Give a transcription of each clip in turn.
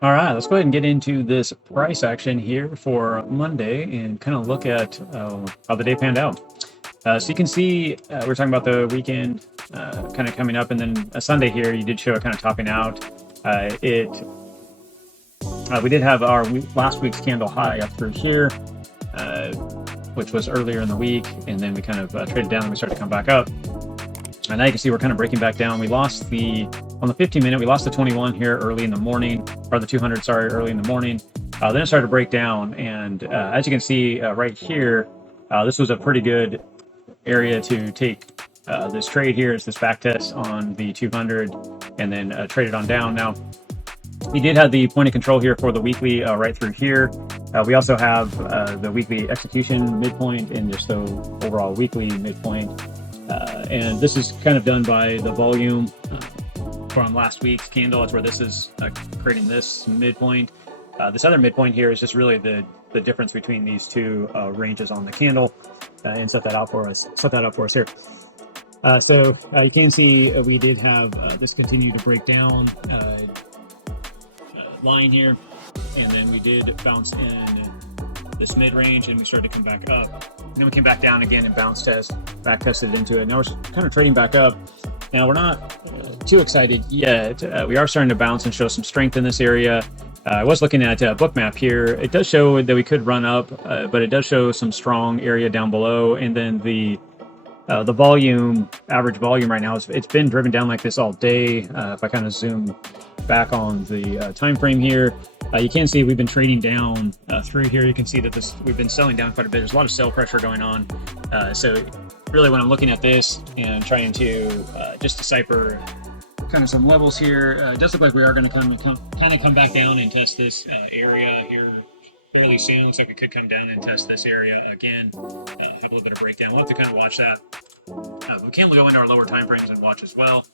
All right, let's go ahead and get into this price action here for Monday and kind of look at how the day panned out. So you can see we're talking about the weekend kind of coming up, and then a Sunday here, you did show it kind of topping out. We did have our last week's candle high up through here, which was earlier in the week, and then we kind of traded down and we started to come back up. And now you can see we're kind of breaking back down. We lost on the 15 minute, we lost the 21 here early in the morning, or the 200, sorry, early in the morning. Then it started to break down. And as you can see right here, this was a pretty good area to take this trade here. It's this back test on the 200 and then trade it on down. Now, we did have the point of control here for the weekly right through here. We also have the weekly execution midpoint and just the overall weekly midpoint. And this is kind of done by the volume from last week's candle. That's where this is creating this midpoint. This other midpoint here is just really the difference between these two ranges on the candle, and set that out for us. Set that up for us here. So you can see we did have this continue to break down line here, and then we did bounce in this mid range, and we started to come back up. And then we came back down again and back tested into it. Now we're kind of trading back up. Now we're not too excited yet. We are starting to bounce and show some strength in this area. I was looking at Bookmap here. It does show that we could run up, but it does show some strong area down below. And then the volume, average volume right now, it's been driven down like this all day. If I kind of zoom back on the time frame here, you can see we've been trading down through here. You can see that we've been selling down quite a bit. There's a lot of sell pressure going on. So really when I'm looking at this and trying to just decipher kind of some levels here, it does look like we are going to come back down and test this area here fairly soon. Looks like we could come down and test this area again. Have a little bit of breakdown. We'll have to kind of watch that. We can go into our lower time frames and watch as well.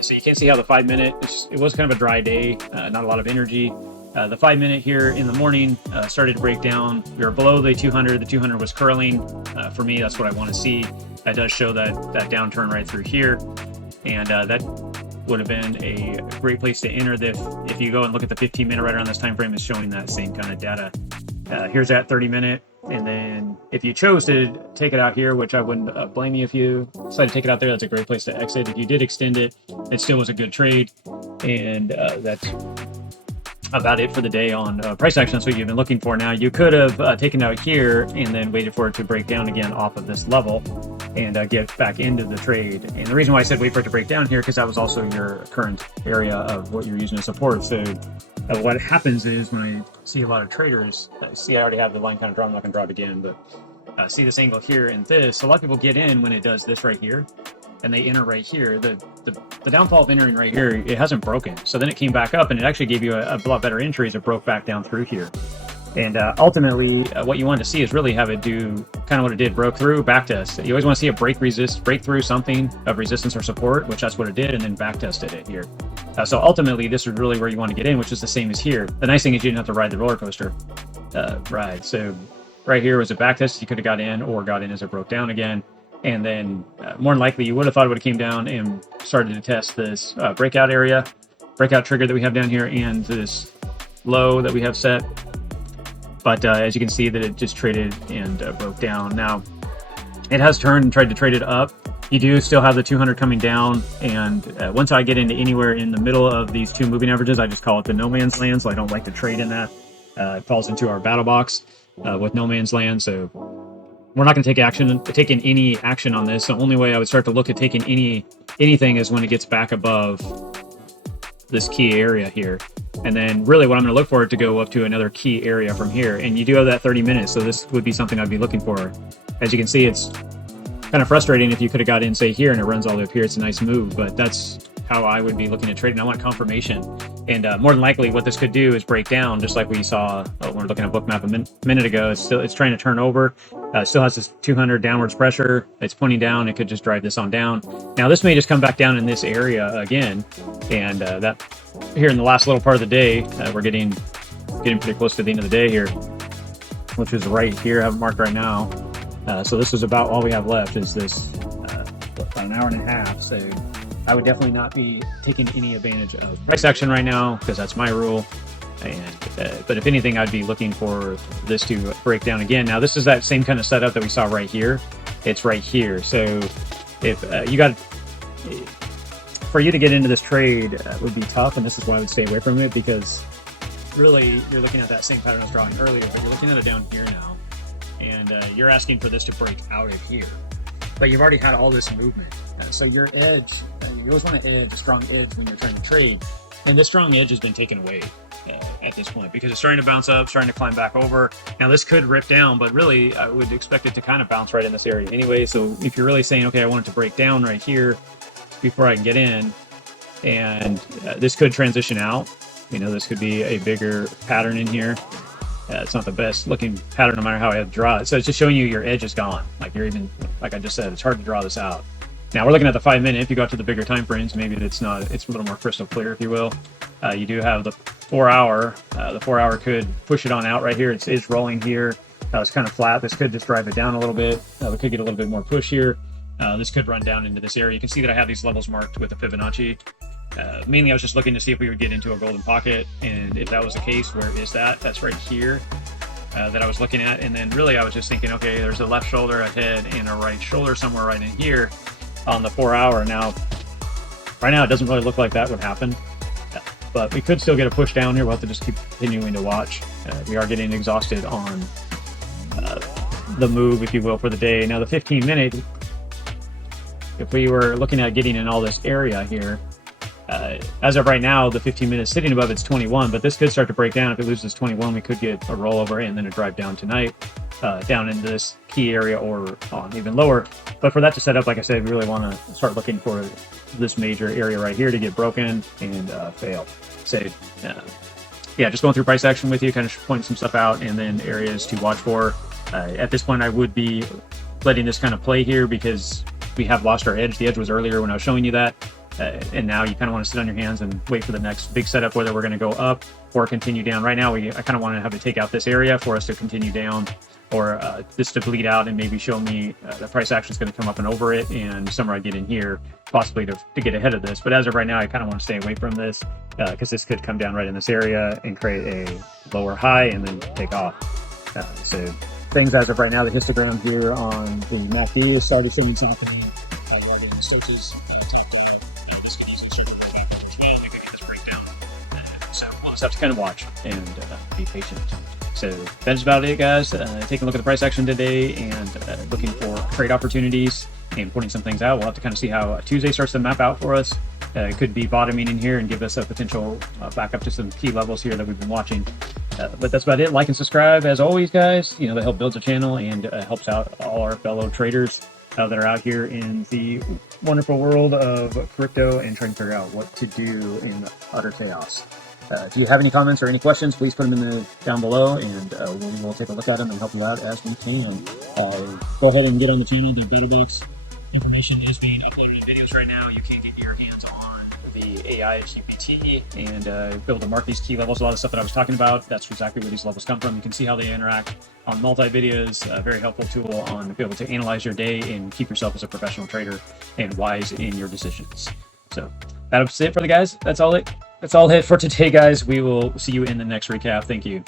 So you can see how the 5 minute, it was kind of a dry day, not a lot of energy. The 5 minute here in the morning started to break down. We were below the 200. The 200 was curling. For me, that's what I want to see. That does show that downturn right through here. And that would have been a great place to enter. If you go and look at the 15 minute right around this time frame, is showing that same kind of data. Here's that 30 minute. And then if you chose to take it out here, which I wouldn't blame you if you decided to take it out there, that's a great place to exit. If you did extend it, it still was a good trade. And that's about it for the day on price action. That's what you've been looking for. Now you could have taken out here and then waited for it to break down again off of this level and get back into the trade. And the reason why I said wait for it to break down here, because that was also your current area of what you're using as support. So what happens is when I see a lot of traders, see I already have the line kind of drawn, I'm not going to draw it again, but see this angle here and this. A lot of people get in when it does this right here, and they enter right here. The downfall of entering right here, it hasn't broken. So then it came back up, and it actually gave you a lot better entry as it broke back down through here. And ultimately, what you want to see is really have it do kind of what it did, broke through, back test. You always want to see a break through something of resistance or support, which that's what it did, and then back tested it here. So ultimately, this is really where you want to get in, which is the same as here. The nice thing is you didn't have to ride the roller coaster ride. So right here was a back test. You could have got in or got in as it broke down again. And then more than likely, you would have thought it would have came down and started to test this breakout trigger that we have down here and this low that we have set. But as you can see that it just traded and broke down. Now, it has turned and tried to trade it up. You do still have the 200 coming down. And once I get into anywhere in the middle of these two moving averages, I just call it the no man's land. So I don't like to trade in that. It falls into our battle box with no man's land. So we're not going to take in any action on this. The only way I would start to look at taking anything is when it gets back above this key area here. And then really what I'm going to look for it to go up to another key area from here. And you do have that 30 minutes. So this would be something I'd be looking for. As you can see, it's kind of frustrating if you could have got in, say, here, and it runs all the way up here. It's a nice move, but that's how I would be looking at trading. I want confirmation. And more than likely what this could do is break down, just like we saw when we were looking at Bookmap a minute ago. It's trying to turn over. Still has this 200 downwards pressure. It's pointing down. It could just drive this on down. Now this may just come back down in this area again. And that here in the last little part of the day, we're getting pretty close to the end of the day here, which is right here. I have it marked right now. So this is about all we have left is this about an hour and a half. So I would definitely not be taking any advantage of price action right now, because that's my rule. But if anything, I'd be looking for this to break down again. Now, this is that same kind of setup that we saw right here. It's right here. So if for you to get into this trade would be tough, and this is why I would stay away from it, because really you're looking at that same pattern I was drawing earlier, but you're looking at it down here now, and you're asking for this to break out of here. But you've already had all this movement. So your edge, you always want to edge, a strong edge when you're trying to trade. And this strong edge has been taken away at this point because it's starting to bounce up, starting to climb back over. Now this could rip down, but really I would expect it to kind of bounce right in this area anyway. So if you're really saying, okay, I want it to break down right here before I can get in, and this could transition out. You know, this could be a bigger pattern in here. It's not the best looking pattern no matter how I draw it. So it's just showing you your edge is gone. Like you're even, like I just said, it's hard to draw this out. Now we're looking at the 5 minute. If you go out to the bigger time frames, maybe it's a little more crystal clear, if you will. You do have the 4 hour. The 4 hour could push it on out right here. It's rolling here. It's kind of flat. This could just drive it down a little bit. We could get a little bit more push here. This could run down into this area. You can see that I have these levels marked with the Fibonacci. Mainly I was just looking to see if we would get into a golden pocket, and if that was the case, where is that? That's right here that I was looking at. And then really I was just thinking, okay, there's a left shoulder ahead and a right shoulder somewhere right in here on the 4 hour. Now right now it doesn't really look like that would happen, but we could still get a push down here. We'll have to just keep continuing to watch. We are getting exhausted on the move, if you will, for the day. Now the 15 minute, if we were looking at getting in all this area here, as of right now, the 15 minutes sitting above it's 21, but this could start to break down. If it loses 21, we could get a rollover and then a drive down tonight, down into this key area or on even lower. But for that to set up, like I said, we really want to start looking for this major area right here to get broken and fail. So yeah, just going through price action with you, kind of pointing some stuff out, and then areas to watch for. At this point, I would be letting this kind of play here because we have lost our edge. The edge was earlier when I was showing you that. And now you kind of want to sit on your hands and wait for the next big setup, whether we're going to go up or continue down. Right now, I kind of want to have to take out this area for us to continue down, or this to bleed out and maybe show me the price action is going to come up and over it, and somewhere I get in here possibly to get ahead of this. But as of right now, I kind of want to stay away from this because this could come down right in this area and create a lower high and then take off. So things as of right now, the histogram here on the MACD started showing something. I love it in the stochastics. Have to kind of watch and be patient. So that's about it, guys. Taking a look at the price action today and looking for trade opportunities and putting some things out. We'll have to kind of see how Tuesday starts to map out for us. It could be bottoming in here and give us a potential back up to some key levels here that we've been watching. But that's about it. Like and subscribe as always, guys. You know, that help build the channel and helps out all our fellow traders that are out here in the wonderful world of crypto and trying to figure out what to do in utter chaos. If you have any comments or any questions, please put them down below, and we will take a look at them and help you out as we can. Go ahead and get on the channel. The battle box information is being uploaded in videos right now. You can get your hands on the AI GPT and be able to mark these key levels. A lot of stuff that I was talking about, that's exactly where these levels come from. You can see how they interact on multi-videos. A very helpful tool on to be able to analyze your day and keep yourself as a professional trader and wise in your decisions. So that's it for the guys. That's all it for today, guys. We will see you in the next recap. Thank you.